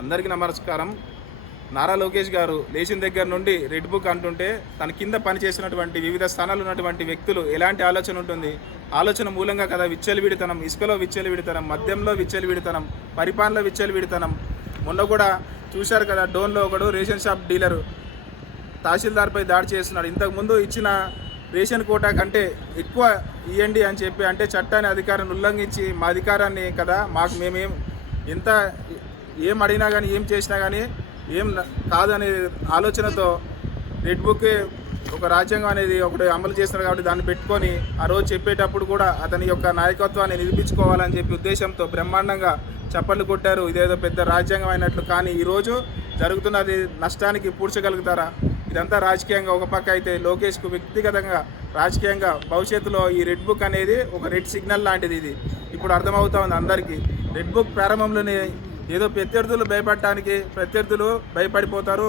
అందరికీ నమస్కారం. నారా లోకేష్ గారు లేచిన దగ్గర నుండి రెడ్ బుక్ అంటుంటే తన కింద పనిచేసినటువంటి వివిధ స్థానాలు ఉన్నటువంటి వ్యక్తులు ఎలాంటి ఆలోచన ఉంటుంది, ఆలోచన మూలంగా కదా విచ్చలవిడితనం, ఇసుకలో విచ్చలవిడితనం, మద్యంలో విచ్చలవిడితనం, పరిపాలనలో విచ్చలవిడితనం. మొన్న కూడా చూశారు కదా, డోన్లో ఒకడు రేషన్ షాప్ డీలరు తహసీల్దార్పై దాడి చేస్తున్నాడు. ఇంతకుముందు ఇచ్చిన రేషన్ కోటా కంటే ఎక్కువ ఇవ్వండి అని చెప్పి, అంటే చట్టాన్ని అధికారాన్ని ఉల్లంఘించి మా అధికారాన్ని కదా మేమేం ఎంత ఏం అడిగినా కానీ ఏం చేసినా కానీ ఏం కాదనే ఆలోచనతో రెడ్ బుక్ ఒక రాజ్యాంగం అనేది ఒకటి అమలు చేస్తున్నారు కాబట్టి దాన్ని పెట్టుకొని ఆ రోజు చెప్పేటప్పుడు కూడా అతని యొక్క నాయకత్వాన్ని నిరూపించుకోవాలని చెప్పి ఉద్దేశంతో బ్రహ్మాండంగా చప్పట్లు కొట్టారు. ఇదేదో పెద్ద రాజ్యాంగం అయినట్లు. కానీ ఈరోజు జరుగుతున్నది నష్టానికి పూడ్చగలుగుతారా? ఇదంతా రాజకీయంగా ఒక పక్క అయితే, లోకేష్కు వ్యక్తిగతంగా రాజకీయంగా భవిష్యత్తులో ఈ రెడ్ బుక్ అనేది ఒక రెడ్ సిగ్నల్ లాంటిది. ఇది ఇప్పుడు అర్థమవుతా ఉంది అందరికీ. రెడ్ బుక్ ప్రారంభంలోనే ఏదో ప్రత్యర్థులు భయపడిపోతారు,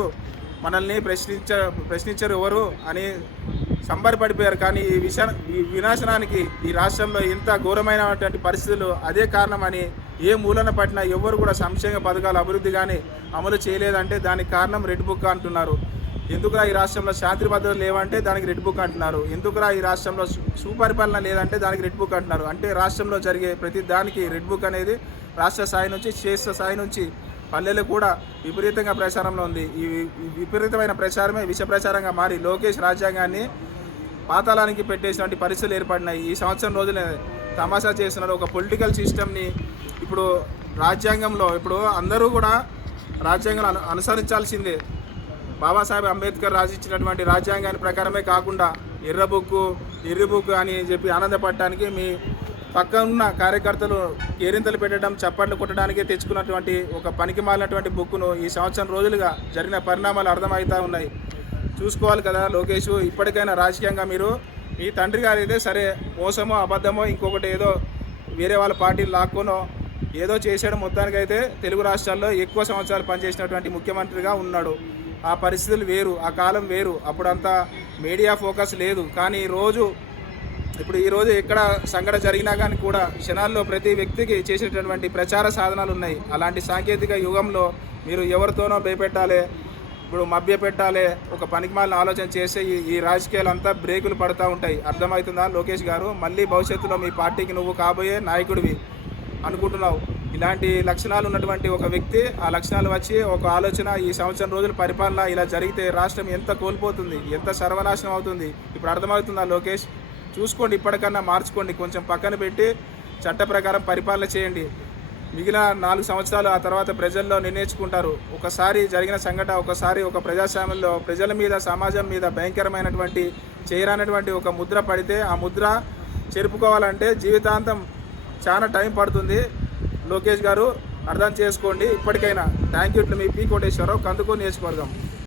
మనల్ని ప్రశ్నించరు ఎవరు అని సంబరపడిపోయారు. కానీ ఈ వినాశనానికి ఈ రాష్ట్రంలో ఇంత ఘోరమైనటువంటి పరిస్థితులు అదే కారణమని ఏ మూలన పట్టినా ఎవరు కూడా సంక్షేమ పథకాల అభివృద్ధి కానీ అమలు చేయలేదంటే దానికి కారణం రెడ్ బుక్ అంటున్నారు. ఎందుకురా ఈ రాష్ట్రంలో శాంతి భద్రతలు లేవంటే దానికి రెడ్ బుక్ అంటున్నారు. ఎందుకురా ఈ రాష్ట్రంలో సుపరిపాలన లేదంటే దానికి రెడ్ బుక్ అంటున్నారు. అంటే రాష్ట్రంలో జరిగే ప్రతి దానికి రెడ్ బుక్ అనేది రాష్ట్ర స్థాయి నుంచి క్షేత్ర స్థాయి నుంచి పల్లెలు కూడా విపరీతంగా ప్రచారంలో ఉంది. ఈ విపరీతమైన ప్రచారమే విష ప్రచారంగా మారి లోకేష్ రాజ్యాంగాన్ని పాతాళానికి పెట్టేసినటువంటి పరిస్థితులు ఏర్పడినాయి. ఈ సంవత్సరం రోజులే తమాషా చేస్తున్నారు. ఒక పొలిటికల్ సిస్టమ్ని ఇప్పుడు రాజ్యాంగంలో ఇప్పుడు అందరూ కూడా రాజ్యాంగం అనుసరించాల్సిందే. బాబాసాహెబ్ అంబేద్కర్ రాసిచ్చినటువంటి రాజ్యాంగాన్ని ప్రకారమే కాకుండా ఎర్ర బుక్ అని చెప్పి ఆనందపడటానికి మీ పక్కన ఉన్న కార్యకర్తలు కేరింతలు పెట్టడం, చప్పట్లు కొట్టడానికే తెచ్చుకున్నటువంటి ఒక పనికి మాలినటువంటి బుక్ను ఈ సంవత్సరం రోజులుగా జరిగిన పరిణామాలు అర్థమవుతూ ఉన్నాయి. చూసుకోవాలి కదా లోకేష్, ఇప్పటికైనా రాజకీయంగా మీరు మీ తండ్రి గారు అయితే సరే మోసమో అబద్ధమో ఇంకొకటి ఏదో వేరే వాళ్ళ పార్టీలు లాక్కోనో ఏదో చేసాడు, మొత్తానికైతే తెలుగు రాష్ట్రాల్లో ఎక్కువ సంవత్సరాలు పనిచేసినటువంటి ముఖ్యమంత్రిగా ఉన్నాడు. ఆ పరిస్థితులు వేరు, ఆ కాలం వేరు. అప్పుడంతా మీడియా ఫోకస్ లేదు. కానీ ఈరోజు ఎక్కడ సంఘటన జరిగినా కానీ కూడా క్షణాల్లో ప్రతి వ్యక్తికి చేసేటటువంటి ప్రచార సాధనాలు ఉన్నాయి. అలాంటి సాంకేతిక యుగంలో మీరు ఎవరితోనో భయపెట్టాలి, ఇప్పుడు మభ్యపెట్టాలి, ఒక పనికిమాలిన ఆలోచన చేసే ఈ రాజకీయాలు అంతా బ్రేకులు పడుతూ ఉంటాయి. అర్థమవుతుందా లోకేష్ గారు? మళ్ళీ భవిష్యత్తులో మీ పార్టీకి నువ్వు కాబోయే నాయకుడివి అనుకుంటున్నావు. ఇలాంటి లక్షణాలు ఉన్నటువంటి ఒక వ్యక్తి, ఆ లక్షణాలు వచ్చి ఒక ఆలోచన, ఈ సంవత్సరం రోజుల పరిపాలన ఇలా జరిగితే రాష్ట్రం ఎంత కోల్పోతుంది, ఎంత సర్వనాశనం అవుతుంది. ఇప్పుడు అర్థమవుతుందా లోకేష్? చూసుకోండి, ఇప్పటికన్నా మార్చుకోండి. కొంచెం పక్కన పెట్టి చట్ట ప్రకారం పరిపాలన చేయండి. మిగిలిన 4 సంవత్సరాలు ఆ తర్వాత ప్రజల్లో నిర్ణయించుకుంటారు. ఒకసారి జరిగిన సంఘటన, ఒకసారి ఒక ప్రజాస్వామ్యంలో ప్రజల మీద, సమాజం మీద భయంకరమైనటువంటి చేయరానటువంటి ఒక ముద్ర పడితే ఆ ముద్ర చెరుపుకోవాలంటే జీవితాంతం చాలా టైం పడుతుంది. లోకేష్ గారు అర్థం చేసుకోండి ఇప్పటికైనా. Thank you. Me P Koteswararao, Kandukur నియోజకవర్గం.